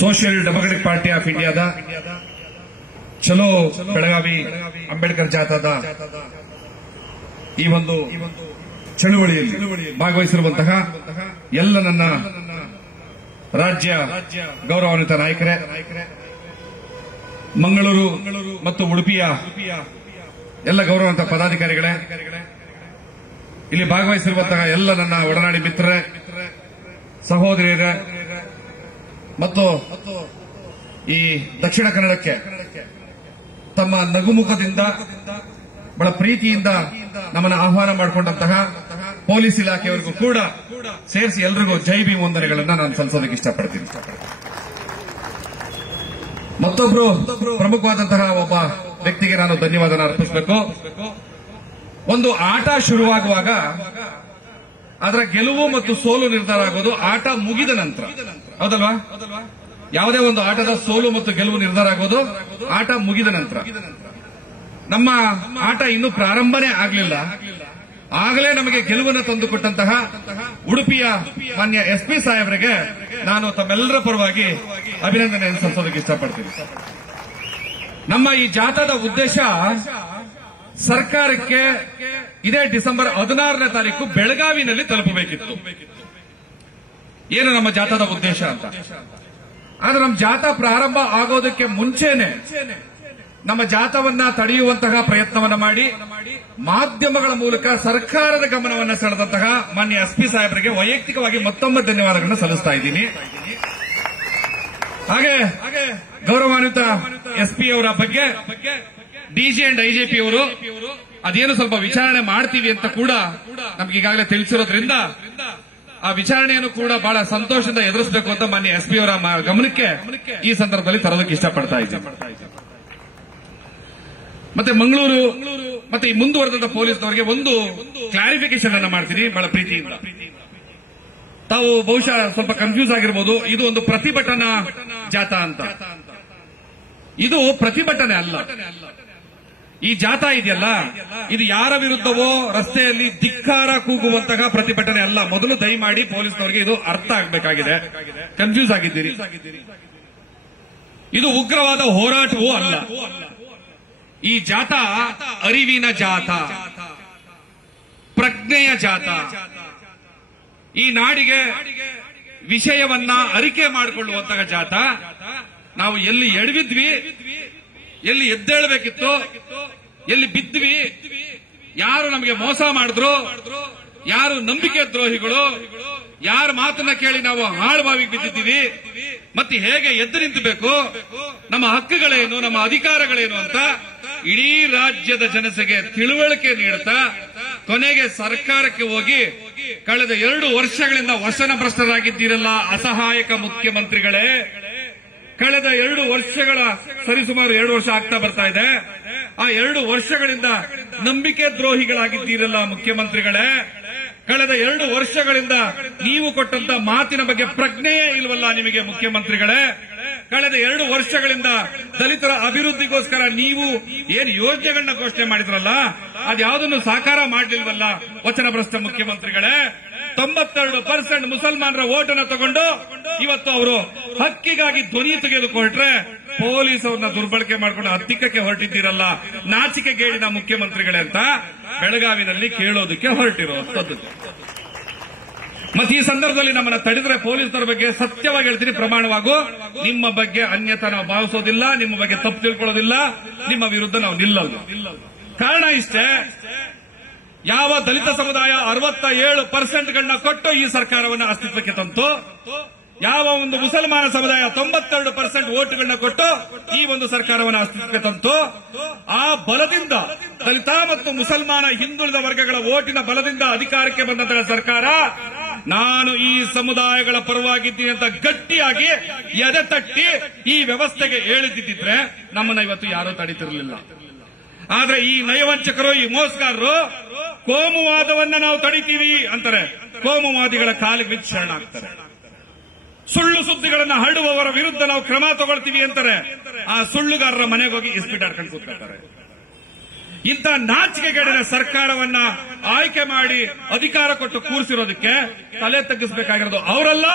Social democratic party of ಇಂಡಿಯಾದ ಚಲೋ ಬೆಳಗಾವಿ ಅಂಬೇಡ್ಕರ್ ಜಾಥಾದ ಈ ಒಂದು ಚಳುವಳಿಯಲ್ಲಿ ಭಾಗವಹಿಸಿರುವಂತಹ ಎಲ್ಲ ನನ್ನ ರಾಜ್ಯ ಗೌರವಾನ್ವಿತ ನಾಯಕರೇ, ಮಂಗಳೂರು ಮತ್ತು ಉಡುಪಿಯ ಎಲ್ಲ ಗೌರವಾನ್ವಿತ ಪದಾಧಿಕಾರಿಗಳೇ, ಇಲ್ಲಿ ಭಾಗವಹಿಸಿರುವಂತಹ ಎಲ್ಲ ನನ್ನ ಒಡನಾಡಿ ಮಿತ್ರರೇ, ಸಹೋದರಿಯರೇ ಮತ್ತು ಈ ದಕ್ಷಿಣ ಕನ್ನಡಕ್ಕೆ ತಮ್ಮ ನಗುಮುಖದಿಂದ ಬಹಳ ಪ್ರೀತಿಯಿಂದ ನಮ್ಮನ್ನು ಆಹ್ವಾನ ಮಾಡಿಕೊಂಡಂತಹ ಪೊಲೀಸ್ ಇಲಾಖೆಯವರಿಗೂ ಕೂಡ ಸೇರಿಸಿ ಎಲ್ರಿಗೂ ಜೈ ಭೀಮ್ ವಂದನೆಗಳನ್ನು ನಾನು ಸಲ್ಲಿಸೋದಕ್ಕೆ ಇಷ್ಟಪಡ್ತೀನಿ. ಮತ್ತೊಬ್ರು ಪ್ರಮುಖವಾದಂತಹ ಒಬ್ಬ ವ್ಯಕ್ತಿಗೆ ನಾನು ಧನ್ಯವಾದ ಅರ್ಪಿಸಬೇಕು. ಒಂದು ಆಟ ಶುರುವಾಗುವಾಗ ಅದರ ಗೆಲುವು ಮತ್ತು ಸೋಲು ನಿರ್ಧಾರ ಆಗೋದು ಆಟ ಮುಗಿದ ನಂತರ, ಹೌದಲ್ವಾ? ಯಾವುದೇ ಒಂದು ಆಟದ ಸೋಲು ಮತ್ತು ಗೆಲುವು ನಿರ್ಧಾರ ಆಗೋದು ಆಟ ಮುಗಿದ ನಂತರ. ನಮ್ಮ ಆಟ ಇನ್ನೂ ಪ್ರಾರಂಭನೇ ಆಗಲಿಲ್ಲ, ಆಗಲೇ ನಮಗೆ ಗೆಲುವನ್ನು ತಂದುಕೊಟ್ಟಂತಹ ಉಡುಪಿಯ ಮಾನ್ಯ ಎಸ್ಪಿ ಸಾಹೇಬರಿಗೆ ನಾನು ತಮ್ಮೆಲ್ಲರ ಪರವಾಗಿ ಅಭಿನಂದನೆಯನ್ನು ಸಲ್ಲಿಸೋದಕ್ಕೆ ಇಷ್ಟಪಡ್ತೀನಿ. ನಮ್ಮ ಈ ಜಾಥಾದ ಉದ್ದೇಶ ಸರ್ಕಾರಕ್ಕೆ ಇದೇ ಡಿಸೆಂಬರ್ 16ನೇ ತಾರೀಕು ಬೆಳಗಾವಿನಲ್ಲಿ ತಲುಪಬೇಕಿತ್ತು. ಏನು ನಮ್ಮ ಜಾಥಾದ ಉದ್ದೇಶ ಅಂತ. ಆದ್ರೆ ನಮ್ಮ ಜಾಥಾ ಪ್ರಾರಂಭ ಆಗೋದಕ್ಕೆ ಮುಂಚೆನೆ ನಮ್ಮ ಜಾಥಾವನ್ನ ತಡೆಯುವಂತಹ ಪ್ರಯತ್ನವನ್ನ ಮಾಡಿ ಮಾಧ್ಯಮಗಳ ಮೂಲಕ ಸರ್ಕಾರದ ಗಮನವನ್ನು ಸೆಳೆದಂತಹ ಮಾನ್ಯ ಎಸ್ಪಿ ಸಾಹೇಬರಿಗೆ ವೈಯಕ್ತಿಕವಾಗಿ ಮತ್ತೊಮ್ಮೆ ಧನ್ಯವಾದಗಳನ್ನು ಸಲ್ಲಿಸ್ತಾ ಇದ್ದೀನಿ. ಹಾಗೆ ಗೌರವಾನ್ವಿತ ಎಸ್ಪಿ ಅವರ ಬಗ್ಗೆ ಡಿಜಿ ಅಂಡ್ ಐಜಿಪಿ ಅವರು ಅದೇನು ಸ್ವಲ್ಪ ವಿಚಾರಣೆ ಮಾಡ್ತೀವಿ ಅಂತ ಕೂಡ ನಮ್ಗೆ ಈಗಾಗಲೇ ತಿಳಿಸಿರೋದ್ರಿಂದ ಆ ವಿಚಾರಣೆಯನ್ನು ಕೂಡ ಬಹಳ ಸಂತೋಷದಿಂದ ಎದುರಿಸಬೇಕು ಅಂತ ಮಾನ್ಯ ಎಸ್ಪಿ ಅವರ ಗಮನಕ್ಕೆ ಈ ಸಂದರ್ಭದಲ್ಲಿ ತರೋದಕ್ಕೆ ಇಷ್ಟಪಡ್ತಾ ಇದ್ದೀನಿ. ಮತ್ತೆ ಮಂಗಳೂರು ಮತ್ತೆ ಈ ಮುಂದುವರೆದ ಪೊಲೀಸ್ನವರಿಗೆ ಒಂದು ಕ್ಲಾರಿಫಿಕೇಶನ್ ಅನ್ನ ಮಾಡ್ತೀನಿ ಬಹಳ ಪ್ರೀತಿಯಿಂದ. ತಾವು ಬಹುಶಃ ಸ್ವಲ್ಪ ಕನ್ಫ್ಯೂಸ್ ಆಗಿರಬಹುದು, ಇದು ಒಂದು ಪ್ರತಿಭಟನಾ ಜಾಥಾ ಅಂತ. ಇದು ಪ್ರತಿಭಟನೆ ಅಲ್ಲ. ಈ ಜಾಥಾ ಇದೆಯಲ್ಲ, ಇದು ಯಾರ ವಿರುದ್ಧವೋ ರಸ್ತೆಯಲ್ಲಿ ಧಿಕ್ಕಾರ ಕೂಗುವಂತಹ ಪ್ರತಿಭಟನೆ ಅಲ್ಲ. ಮೊದಲು ದಯಮಾಡಿ ಪೊಲೀಸ್ನವರಿಗೆ ಇದು ಅರ್ಥ ಆಗಬೇಕಾಗಿದೆ. ಕನ್ಫ್ಯೂಸ್ ಆಗಿದ್ದೀರಿ. ಇದು ಉಗ್ರವಾದ ಹೋರಾಟವೂ ಅಲ್ಲ. ಈ ಜಾಥಾ ಅರಿವಿನ ಜಾಥಾ, ಪ್ರಜ್ಞೆಯ ಜಾಥಾ. ಈ ನಾಡಿಗೆ ವಿಷಯವನ್ನ ಅರಿಕೆ ಮಾಡಿಕೊಳ್ಳುವಂತಹ ಜಾಥಾ. ನಾವು ಎಲ್ಲಿ ಎಡವಿದ್ವಿ, ಎಲ್ಲಿ ಎದ್ದೇಳಬೇಕಿತ್ತು, ಎಲ್ಲಿ ಬಿದ್ವಿ, ಯಾರು ನಮಗೆ ಮೋಸ ಮಾಡಿದ್ರು, ಯಾರು ನಂಬಿಕೆ ದ್ರೋಹಿಗಳು, ಯಾರ ಮಾತನ್ನ ಕೇಳಿ ನಾವು ಹಾಳುಬಾವಿಗೆ ಬಿದ್ದಿದ್ದೀವಿ, ಮತ್ತೆ ಹೇಗೆ ಎದ್ದು ನಿಂತಬೇಕು, ನಮ್ಮ ಹಕ್ಕುಗಳೇನು, ನಮ್ಮ ಅಧಿಕಾರಗಳೇನು ಅಂತ ಇಡೀ ರಾಜ್ಯದ ಜನತೆಗೆ ತಿಳುವಳಿಕೆ ನೀಡುತ್ತಾ ಕೊನೆಗೆ ಸರ್ಕಾರಕ್ಕೆ ಹೋಗಿ ಕಳೆದ 2 ವರ್ಷಗಳಿಂದ ವಚನಭ್ರಷ್ಟರಾಗಿದ್ದೀರಲ್ಲ ಅಸಹಾಯಕ ಮುಖ್ಯಮಂತ್ರಿಗಳೇ, ಕಳೆದ 2 ವರ್ಷಗಳ ಸರಿಸುಮಾರು 2 ವರ್ಷ ಆಗ್ತಾ ಬರ್ತಾ ಇದೆ. ಆ 2 ವರ್ಷಗಳಿಂದ ನಂಬಿಕೆ ದ್ರೋಹಿಗಳಾಗಿದ್ದೀರಲ್ಲ ಮುಖ್ಯಮಂತ್ರಿಗಳೇ, ಕಳೆದ 2 ವರ್ಷಗಳಿಂದ ನೀವು ಕೊಟ್ಟಂತ ಮಾತಿನ ಬಗ್ಗೆ ಪ್ರಜ್ಞೆಯೇ ಇಲ್ವಲ್ಲ ನಿಮಗೆ ಮುಖ್ಯಮಂತ್ರಿಗಳೇ. ಕಳೆದ 2 ವರ್ಷಗಳಿಂದ ದಲಿತರ ಅಭಿವೃದ್ಧಿಗೋಸ್ಕರ ನೀವು ಏನು ಯೋಜನೆಗಳನ್ನ ಘೋಷಣೆ ಮಾಡಿದ್ರಲ್ಲ, ಅದ್ಯಾವುದನ್ನು ಸಾಕಾರ ಮಾಡಲಿಲ್ವಲ್ಲ ವಚನಭ್ರಷ್ಟ ಮುಖ್ಯಮಂತ್ರಿಗಳೇ. 92% ಮುಸಲ್ಮಾನರ ಓಟನ್ನು ತಗೊಂಡು ಇವತ್ತು ಅವರು ಹಕ್ಕಿಗಾಗಿ ಧ್ವನಿ ತೆಗೆದುಕೊಟ್ರೆ ಪೊಲೀಸ್ ಅವ್ರನ್ನ ದುರ್ಬಳಕೆ ಮಾಡಿಕೊಂಡು ಹತ್ತಿಕ್ಕಕ್ಕೆ ಹೊರಟಿದ್ದೀರಲ್ಲ ನಾಚಿಕೆಗೇಡಿನ ಮುಖ್ಯಮಂತ್ರಿಗಳೇ ಅಂತ ಬೆಳಗಾವಿನಲ್ಲಿ ಕೇಳೋದಕ್ಕೆ ಹೊರಟಿರುವಂತದ್ದು. ಮತ್ತೆ ಈ ಸಂದರ್ಭದಲ್ಲಿ ನಮ್ಮನ್ನ ತಡೆದ್ರೆ ಪೊಲೀಸರ ಬಗ್ಗೆ ಸತ್ಯವಾಗಿ ಹೇಳ್ತೀನಿ, ಪ್ರಮಾಣವಾಗೂ ನಿಮ್ಮ ಬಗ್ಗೆ ಅನ್ಯತಾ ನಾವು ಭಾವಿಸೋದಿಲ್ಲ, ನಿಮ್ಮ ಬಗ್ಗೆ ತಪ್ಪು ತಿಳ್ಕೊಳ್ಳೋದಿಲ್ಲ, ನಿಮ್ಮ ವಿರುದ್ಧ ನಾವು ನಿಲ್ಲಲ್ಲ. ಕಾರಣ ಇಷ್ಟೇ, ಯಾವ ದಲಿತ ಸಮುದಾಯ 67% ಕೊಟ್ಟು ಈ ಸರ್ಕಾರವನ್ನು ಅಸ್ತಿತ್ವಕ್ಕೆ ತಂತು, ಯಾವ ಒಂದು ಮುಸಲ್ಮಾನ ಸಮುದಾಯ 92% ಓಟುಗಳನ್ನ ಕೊಟ್ಟು ಈ ಒಂದು ಸರ್ಕಾರವನ್ನು ಅಸ್ತಿತ್ವಕ್ಕೆ ತಂತು, ಆ ಬಲದಿಂದ ದಲಿತ ಮತ್ತು ಮುಸಲ್ಮಾನ ಹಿಂದುಳಿದ ವರ್ಗಗಳ ಓಟಿನ ಬಲದಿಂದ ಅಧಿಕಾರಕ್ಕೆ ಬಂದಂತಹ ಸರ್ಕಾರ ನಾನು ಈ ಸಮುದಾಯಗಳ ಪರವಾಗಿದ್ದೀನಿ ಅಂತ ಗಟ್ಟಿಯಾಗಿ ಎದೆ ತಟ್ಟಿ ಈ ವ್ಯವಸ್ಥೆಗೆ ಹೇಳಿದ್ದಿದ್ರೆ ನಮ್ಮನ್ನ ಇವತ್ತು ಯಾರೂ ತಡೀತಿರಲಿಲ್ಲ. ಆದ್ರೆ ಈ ನಯವಂಚಕರು, ಈ ಮೋಸಗಾರರು ಕೋಮುವಾದವನ್ನ ನಾವು ತಡಿತೀವಿ ಅಂತಾರೆ, ಕೋಮುವಾದಿಗಳ ಕಾಲಿಗೆ ಬಿದ್ದು ಶರಣಾಗ್ತಾರೆ. ಸುಳ್ಳು ಸುದ್ದಿಗಳನ್ನ ಹರಡುವವರ ವಿರುದ್ಧ ನಾವು ಕ್ರಮ ತಗೊಳ್ತೀವಿ ಅಂತಾರೆ, ಆ ಸುಳ್ಳುಗಾರರ ಮನೆಗೆ ಹೋಗಿ ಇಸ್ಪೀಟ್ ಆಡ್ಕೊಂಡು ಕೂತ್ಕೊಳ್ತಾರೆ. ಇಂಥ ನಾಚಿಕೆಗೇಡಿನ ಸರ್ಕಾರವನ್ನ ಆಯ್ಕೆ ಮಾಡಿ ಅಧಿಕಾರ ಕೊಟ್ಟು ಕೂರಿಸಿರೋದಕ್ಕೆ ತಲೆ ತಗ್ಗಿಸಬೇಕಾಗಿರೋದು ಅವರಲ್ಲ.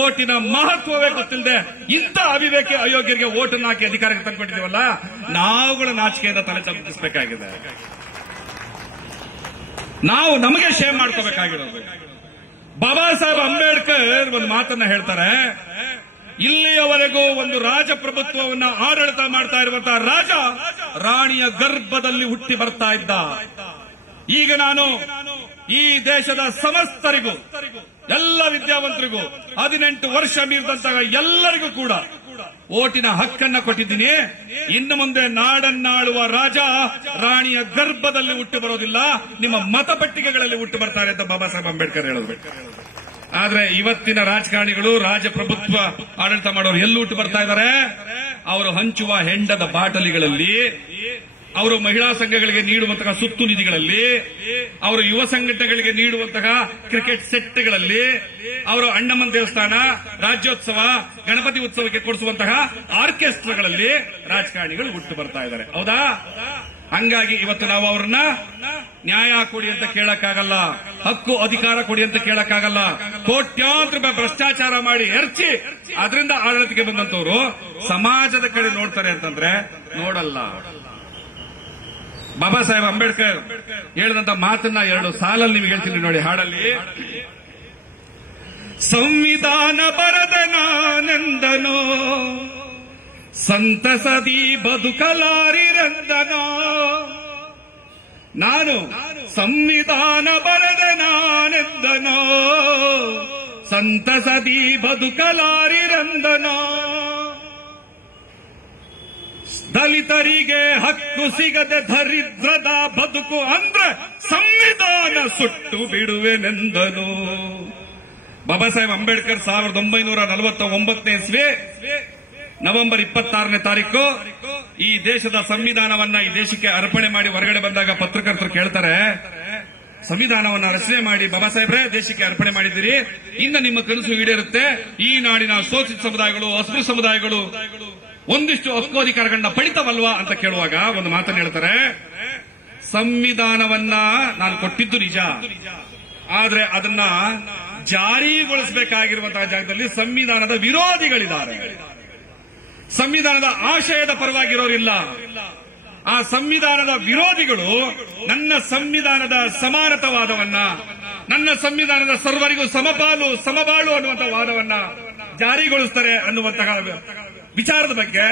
ಓಟಿನ ಮಹತ್ವವೇ ಗೊತ್ತಿಲ್ಲದೆ ಇಂಥ ಅವಿವೇಕ ಅಯೋಗ್ಯರಿಗೆ ಓಟನ್ನು ಹಾಕಿ ಅಧಿಕಾರಕ್ಕೆ ತಂದುಕೊಟ್ಟಿದ್ದೀವಲ್ಲ, ನಾವುಗಳ ನಾಚಿಕೆಯಿಂದ ತಲೆ ತಗ್ಗಿಸಬೇಕಾಗಿದೆ. ನಾವು ನಮಗೆ ಶೇಮ್ ಮಾಡ್ಕೋಬೇಕಾಗಿರೋದು. ಬಾಬಾ ಸಾಹೇಬ್ ಅಂಬೇಡ್ಕರ್ ಒಂದು ಮಾತನ್ನ ಹೇಳ್ತಾರೆ, ಇಲ್ಲಿಯವರೆಗೂ ಒಂದು ರಾಜಪ್ರಭುತ್ವವನ್ನ ಆಡಳಿತ ಮಾಡ್ತಾ ಇರುವಂತಹ ರಾಜ ರಾಣಿಯ ಗರ್ಭದಲ್ಲಿ ಹುಟ್ಟಿ ಬರ್ತಾ ಇದ್ದ. ಈಗ ನಾನು ಈ ದೇಶದ ಸಮಸ್ತರಿಗೂ, ಎಲ್ಲ ವಿದ್ಯಾವಂತರಿಗೂ, 18 ವರ್ಷ ಮೀರಿದಂತಹ ಎಲ್ಲರಿಗೂ ಕೂಡ ಓಟಿನ ಹಕ್ಕನ್ನ ಕೊಟ್ಟಿದ್ದೀನಿ. ಇನ್ನು ಮುಂದೆ ನಾಡನ್ನಾಳುವ ರಾಜ ರಾಣಿಯ ಗರ್ಭದಲ್ಲಿ ಹುಟ್ಟು ಬರೋದಿಲ್ಲ, ನಿಮ್ಮ ಮತಪಟ್ಟಿಗೆಗಳಲ್ಲಿ ಹುಟ್ಟು ಬರ್ತಾರೆ ಅಂತ ಬಾಬಾ ಸಾಹೇಬ್ ಅಂಬೇಡ್ಕರ್ ಹೇಳಿದ್ರು. ಆದ್ರೆ ಇವತ್ತಿನ ರಾಜಕಾರಣಿಗಳು, ರಾಜಪ್ರಭುತ್ವ ಆಡಳಿತ ಮಾಡೋರು ಎಲ್ಲಿ ಹುಟ್ಟು ಬರ್ತಾ ಇದ್ದಾರೆ? ಅವರು ಹಂಚುವ ಹೆಂಡದ ಬಾಟಲಿಗಳಲ್ಲಿ, ಅವರು ಮಹಿಳಾ ಸಂಘಗಳಿಗೆ ನೀಡುವಂತಹ ಸುತ್ತು ನಿಧಿಗಳಲ್ಲಿ, ಅವರು ಯುವ ಸಂಘಟನೆಗಳಿಗೆ ನೀಡುವಂತಹ ಕ್ರಿಕೆಟ್ ಸೆಟ್ಗಳಲ್ಲಿ, ಅವರು ಅಣ್ಣಮ್ಮನ ದೇವಸ್ಥಾನ, ರಾಜ್ಯೋತ್ಸವ, ಗಣಪತಿ ಉತ್ಸವಕ್ಕೆ ಕೊಡಿಸುವಂತಹ ಆರ್ಕೆಸ್ಟ್ರಾಗಳಲ್ಲಿ ರಾಜಕಾರಣಿಗಳು ಹುಟ್ಟು ಬರ್ತಾ ಇದ್ದಾರೆ. ಹೌದಾ? ಹಂಗಾಗಿ ಇವತ್ತು ನಾವು ಅವ್ರನ್ನ ನ್ಯಾಯ ಕೊಡಿ ಅಂತ ಕೇಳಕ್ಕಾಗಲ್ಲ, ಹಕ್ಕು ಅಧಿಕಾರ ಕೊಡಿ ಅಂತ ಕೇಳಕ್ಕಾಗಲ್ಲ. ಕೋಟ್ಯಾಂತರ ರೂಪಾಯಿ ಭ್ರಷ್ಟಾಚಾರ ಮಾಡಿ ಎರಚಿ ಅದರಿಂದ ಆಡಳಿತಕ್ಕೆ ಬಂದಂತವರು ಸಮಾಜದ ಕಡೆ ನೋಡ್ತಾರೆ ಅಂತಂದ್ರೆ ನೋಡಲ್ಲ. ಬಾಬಾ ಸಾಹೇಬ್ ಅಂಬೇಡ್ಕರ್ ಹೇಳಿದಂತ ಮಾತನ್ನ 2 ಸಾಲಲ್ಲಿ ನಿಮಗೆ ಹೇಳ್ತೀನಿ ನೋಡಿ, ಹಾಡಲ್ಲಿ. ಸಂವಿಧಾನ ಬರದ ನಾನೆಂದನೋ, ಸಂತಸದಿ ಬದುಕಲಾರಿರೆಂದನೋ. ನಾನು ಸಂವಿಧಾನ ಬರದ ನಾನೆಂದನೋ, ಸಂತಸದಿ ಬದುಕಲಾರಿರೆಂದನೋ. ದಲಿತರಿಗೆ ಹಕ್ಕು ಸಿಗದೆ ದರಿದ್ರದ ಬದುಕು ಅಂದ್ರೆ ಸಂವಿಧಾನ ಸುಟ್ಟು ಬಿಡುವೆನೆಂದನು. ಬಾಬಾ ಸಾಹೇಬ್ ಅಂಬೇಡ್ಕರ್ 1949 ಇಸ್ವಿ ನವೆಂಬರ್ 26ನೇ ತಾರೀಕು ಈ ದೇಶದ ಸಂವಿಧಾನವನ್ನ ಈ ದೇಶಕ್ಕೆ ಅರ್ಪಣೆ ಮಾಡಿ ಹೊರಗಡೆ ಬಂದಾಗ ಪತ್ರಕರ್ತರು ಕೇಳ್ತಾರೆ, ಸಂವಿಧಾನವನ್ನ ರಚನೆ ಮಾಡಿ ಬಾಬಾ ಸಾಹೇಬ್ರೆ ದೇಶಕ್ಕೆ ಅರ್ಪಣೆ ಮಾಡಿದ್ದೀರಿ, ಇನ್ನು ನಿಮ್ಮ ಕನಸು ಈಡೇರುತ್ತೆ, ಈ ನಾಡಿನ ಶೋಷಿತ ಸಮುದಾಯಗಳು, ಅಸ್ಪೃಶ್ಯ ಸಮುದಾಯಗಳು ಒಂದಿಷ್ಟು ಹಕ್ಕೋಧಿಕಾರಗಳನ್ನ ಪಡಿತವಲ್ವಾ ಅಂತ ಕೇಳುವಾಗ ಒಂದು ಮಾತನ್ನು ಹೇಳ್ತಾರೆ, ಸಂವಿಧಾನವನ್ನ ನಾನು ಕೊಟ್ಟಿದ್ದು ನಿಜ, ಆದ್ರೆ ಅದನ್ನ ಜಾರಿಗೊಳಿಸಬೇಕಾಗಿರುವಂತಹ ಜಾಗದಲ್ಲಿ ಸಂವಿಧಾನದ ವಿರೋಧಿಗಳಿದ್ದಾರೆ. ಸಂವಿಧಾನದ ಆಶಯದ ಪರವಾಗಿರೋರಿಲ್ಲ. ಆ ಸಂವಿಧಾನದ ವಿರೋಧಿಗಳು ನನ್ನ ಸಂವಿಧಾನದ ಸಮಾನತವಾದವನ್ನ, ನನ್ನ ಸಂವಿಧಾನದ ಸರ್ವರಿಗೂ ಸಮಪಾಲು ಸಮಬಾಳು ಅನ್ನುವಂತಹ ವಾದವನ್ನ ಜಾರಿಗೊಳಿಸ್ತಾರೆ ಅನ್ನುವಂತಹ ವಿಚಾರದ ಬಗ್ಗೆ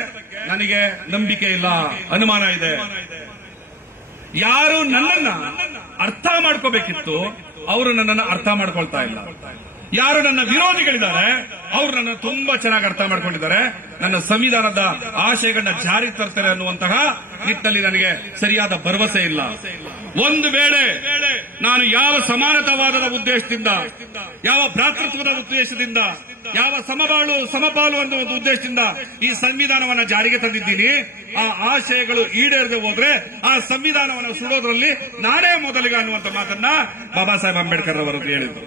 ನನಗೆ ನಂಬಿಕೆ ಇಲ್ಲ, ಅನುಮಾನ ಇದೆ. ಯಾರು ನನ್ನನ್ನ ಅರ್ಥ ಮಾಡ್ಕೋಬೇಕಿತ್ತು ಅವರು ನನ್ನನ್ನು ಅರ್ಥ ಮಾಡ್ಕೊಳ್ತಾ ಇಲ್ಲ. ಯಾರು ನನ್ನ ವಿರೋಧಿಗಳಿದ್ದಾರೆ ಅವರು ನನ್ನ ತುಂಬಾ ಚೆನ್ನಾಗಿ ಅರ್ಥ ಮಾಡ್ಕೊಂಡಿದ್ದಾರೆ. ನನ್ನ ಸಂವಿಧಾನದ ಆಶಯಗಳನ್ನ ಜಾರಿ ತರ್ತಾರೆ ಅನ್ನುವಂತಹ ನಿಟ್ಟಿನಲ್ಲಿ ನನಗೆ ಸರಿಯಾದ ಭರವಸೆ ಇಲ್ಲ. ಒಂದು ವೇಳೆ ನಾನು ಯಾವ ಸಮಾನತಾವಾದದ ಉದ್ದೇಶದಿಂದ, ಯಾವ ಭ್ರಾತೃತ್ವದ ಉದ್ದೇಶದಿಂದ, ಯಾವ ಸಮಪಾಲು ಅನ್ನೋ ಒಂದು ಉದ್ದೇಶದಿಂದ ಈ ಸಂವಿಧಾನವನ್ನ ಜಾರಿಗೆ ತಂದಿದ್ದೀನಿ, ಆ ಆಶಯಗಳು ಈಡೇರದೆ ಹೋದ್ರೆ ಆ ಸಂವಿಧಾನವನ್ನು ಸುಡೋದ್ರಲ್ಲಿ ನಾನೇ ಮೊದಲಿಗೆ ಅನ್ನುವಂಥ ಮಾತನ್ನ ಬಾಬಾ ಸಾಹೇಬ್ ಅಂಬೇಡ್ಕರ್ ಅವರು ಹೇಳಿದ್ರು.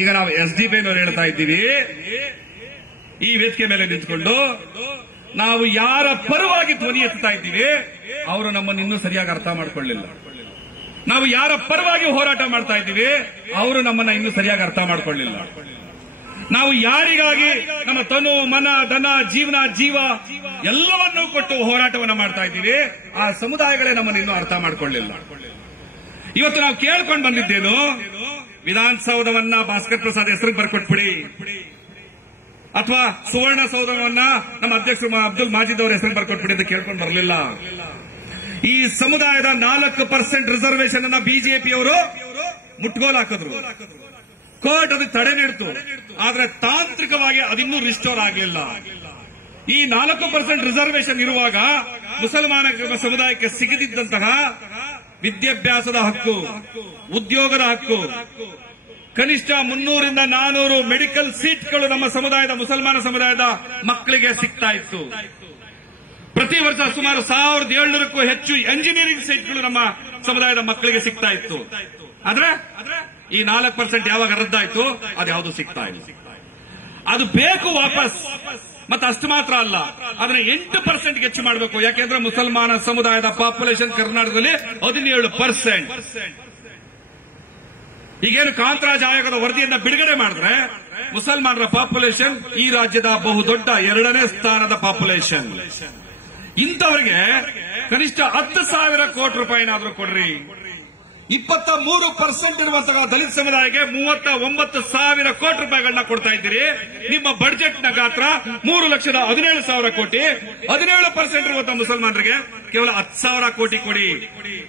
ಈಗ ನಾವು SDP ಹೇಳ್ತಾ ಇದ್ದೀವಿ, ಈ ವೇದಿಕೆ ಮೇಲೆ ನಿಂತ್ಕೊಂಡು ನಾವು ಯಾರ ಪರವಾಗಿ ಧ್ವನಿ ಎತ್ತಾ ಇದ್ದೀವಿ ಅವರು ನಮ್ಮನ್ನು ಇನ್ನೂ ಸರಿಯಾಗಿ ಅರ್ಥ ಮಾಡ್ಕೊಳ್ಳಿಲ್ಲ. ನಾವು ಯಾರ ಪರವಾಗಿ ಹೋರಾಟ ಮಾಡ್ತಾ ಇದ್ದೀವಿ ಅವರು ನಮ್ಮನ್ನ ಇನ್ನೂ ಸರಿಯಾಗಿ ಅರ್ಥ ಮಾಡ್ಕೊಳ್ಳಿಲ್ಲ. ನಾವು ಯಾರಿಗಾಗಿ ನಮ್ಮ ತನು, ಮನ, ಧನ, ಜೀವ ಎಲ್ಲವನ್ನೂ ಕೊಟ್ಟು ಹೋರಾಟವನ್ನು ಮಾಡ್ತಾ ಇದ್ದೀವಿ ಆ ಸಮುದಾಯಗಳೇ ನಮ್ಮನ್ನು ಇನ್ನೂ ಅರ್ಥ ಮಾಡ್ಕೊಳ್ಳಿಲ್ಲ. ಇವತ್ತು ನಾವು ಕೇಳ್ಕೊಂಡು ಬಂದಿದ್ದೇನು, ವಿಧಾನಸೌಧವನ್ನ ಭಾಸ್ಕರ್ ಪ್ರಸಾದ್ ಹೆಸರಿಗೆ ಬರ್ಕೊಟ್ಬಿಡಿ, ಅಥವಾ ಸುವರ್ಣಸೌಧವನ್ನ ನಮ್ಮ ಅಧ್ಯಕ್ಷರು ಅಬ್ದುಲ್ ಮಾಜಿದ್ ಅವರ ಹೆಸರಿಗೆ ಬರ್ಕೊಟ್ಬಿಡಿ ಅಂತ ಕೇಳ್ಕೊಂಡು ಬರಲಿಲ್ಲ. ಈ ಸಮುದಾಯದ 4% ರಿಸರ್ವೇಶನ್ ಅನ್ನ ಬಿಜೆಪಿಯವರು ಮುಟ್ಗೋಲು ಹಾಕಿದ್ರು. ಕೋರ್ಟ್ ಅದಕ್ಕೆ ತಡೆ ನೀಡಿತು, ಆದ್ರೆ ತಾಂತ್ರಿಕವಾಗಿ ಅದಿನ್ನೂ ರಿಸ್ಟೋರ್ ಆಗಲಿಲ್ಲ. ಈ 4% ರಿಸರ್ವೇಶನ್ ಇರುವಾಗ ಮುಸಲ್ಮಾನ ಸಮುದಾಯಕ್ಕೆ ಸಿಗದಿದ್ದಂತಹ ವಿದ್ಯಾಭ್ಯಾಸದ ಹಕ್ಕು, ಉದ್ಯೋಗದ ಹಕ್ಕು, ಕನಿಷ್ಠ 300ರಿಂದ 400 ಮೆಡಿಕಲ್ ಸೀಟ್ಗಳು ನಮ್ಮ ಸಮುದಾಯದ ಮುಸಲ್ಮಾನ ಸಮುದಾಯದ ಮಕ್ಕಳಿಗೆ ಸಿಗ್ತಾ ಇತ್ತು. ಪ್ರತಿ ವರ್ಷ ಸುಮಾರು 1700ಕ್ಕೂ ಹೆಚ್ಚು ಎಂಜಿನಿಯರಿಂಗ್ ಸೀಟ್ಗಳು ನಮ್ಮ ಸಮುದಾಯದ ಮಕ್ಕಳಿಗೆ ಸಿಗ್ತಾ ಇತ್ತು. ಆದ್ರೆ ಈ 4% ಯಾವಾಗ ರದ್ದಾಯ್ತು ಅದ್ಯಾವುದು ಸಿಗ್ತಾ ಇಲ್ಲ. ಅದು ಬೇಕು ವಾಪಸ್. ಮತ್ತೆ ಅಷ್ಟು ಮಾತ್ರ ಅಲ್ಲ, ಅದನ್ನ 8% ಹೆಚ್ಚು ಮಾಡಬೇಕು. ಯಾಕೆಂದ್ರೆ ಮುಸಲ್ಮಾನ ಸಮುದಾಯದ ಪಾಪ್ಯುಲೇಷನ್ ಕರ್ನಾಟಕದಲ್ಲಿ 17%. ಈಗೇನು ಕಾಂತರಾಜ್ ಆಯೋಗದ ವರದಿಯನ್ನ ಬಿಡುಗಡೆ ಮಾಡಿದ್ರೆ ಮುಸಲ್ಮಾನರ ಪಾಪ್ಯುಲೇಷನ್ ಈ ರಾಜ್ಯದ ಬಹುದೊಡ್ಡ 2ನೇ ಸ್ಥಾನದ ಪಾಪ್ಯುಲೇಷನ್. ಇಂಥವರಿಗೆ ಕನಿಷ್ಠ 10,000 ಕೋಟಿ ರೂಪಾಯಿನಾದ್ರೂ ಕೊಡ್ರಿ. 23% ಇರುವಂತಹ ದಲಿತ ಸಮುದಾಯಕ್ಕೆ 39,000 ಕೋಟಿ ರೂಪಾಯಿಗಳನ್ನ ಕೊಡ್ತಾ ಇದ್ದೀರಿ. ನಿಮ್ಮ ಬಜೆಟ್ನ ಗಾತ್ರ 3,17,000 ಕೋಟಿ. 17% ಇರುವಂತಹ ಮುಸಲ್ಮಾನರಿಗೆ ಕೇವಲ 10,000 ಕೋಟಿ ಕೊಡಿ.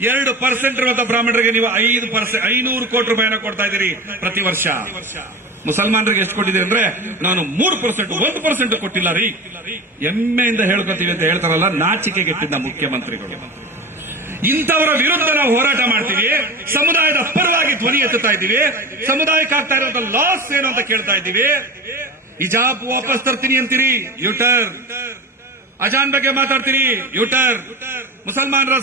2% ಇರುವಂತಹ ಬ್ರಾಹ್ಮಣರಿಗೆ ನೀವು 500 ಕೋಟಿ ರೂಪಾಯಿನ ಕೊಡ್ತಾ ಇದ್ದೀರಿ ಪ್ರತಿ ವರ್ಷ. ಮುಸಲ್ಮಾನರಿಗೆ ಎಷ್ಟು ಕೊಟ್ಟಿದ್ದೀರಿ ಅಂದ್ರೆ ನಾನು 3%, 1% ಕೊಟ್ಟಿಲ್ಲ ರೀ. ಹೆಮ್ಮೆಯಿಂದ ಹೇಳ್ಕೊತೀವಿ ಅಂತ ಹೇಳ್ತಾರಲ್ಲ, ನಾಚಿಕೆಗೆಟ್ಟಿದ್ದ ಮುಖ್ಯಮಂತ್ರಿಗಳು. ಇಂಥವರ ವಿರುದ್ಧ ನಾವು ಹೋರಾಟ ಮಾಡ್ತೀವಿ. ಸಮುದಾಯದ ಪರವಾಗಿ ಧ್ವನಿ ಎತ್ತುತ್ತಾ ಇದ್ದೀವಿ. ಸಮುದಾಯಕ್ಕೆ ಆಗ್ತಾ ಇರುವಂತಹ ಲಾಸ್ ಏನು ಅಂತ ಕೇಳ್ತಾ ಇದ್ದೀವಿ. ಹಿಜಾಬ್ ವಾಪಸ್ ತರ್ತೀನಿ ಅಂತೀರಿ, ಯೂಟರ್ನ್. ಅಜಾನ್ ಬಗ್ಗೆ ಮಾತಾಡ್ತೀರಿ, ಯೂಟರ್ನ್. ಮುಸಲ್ಮಾನರ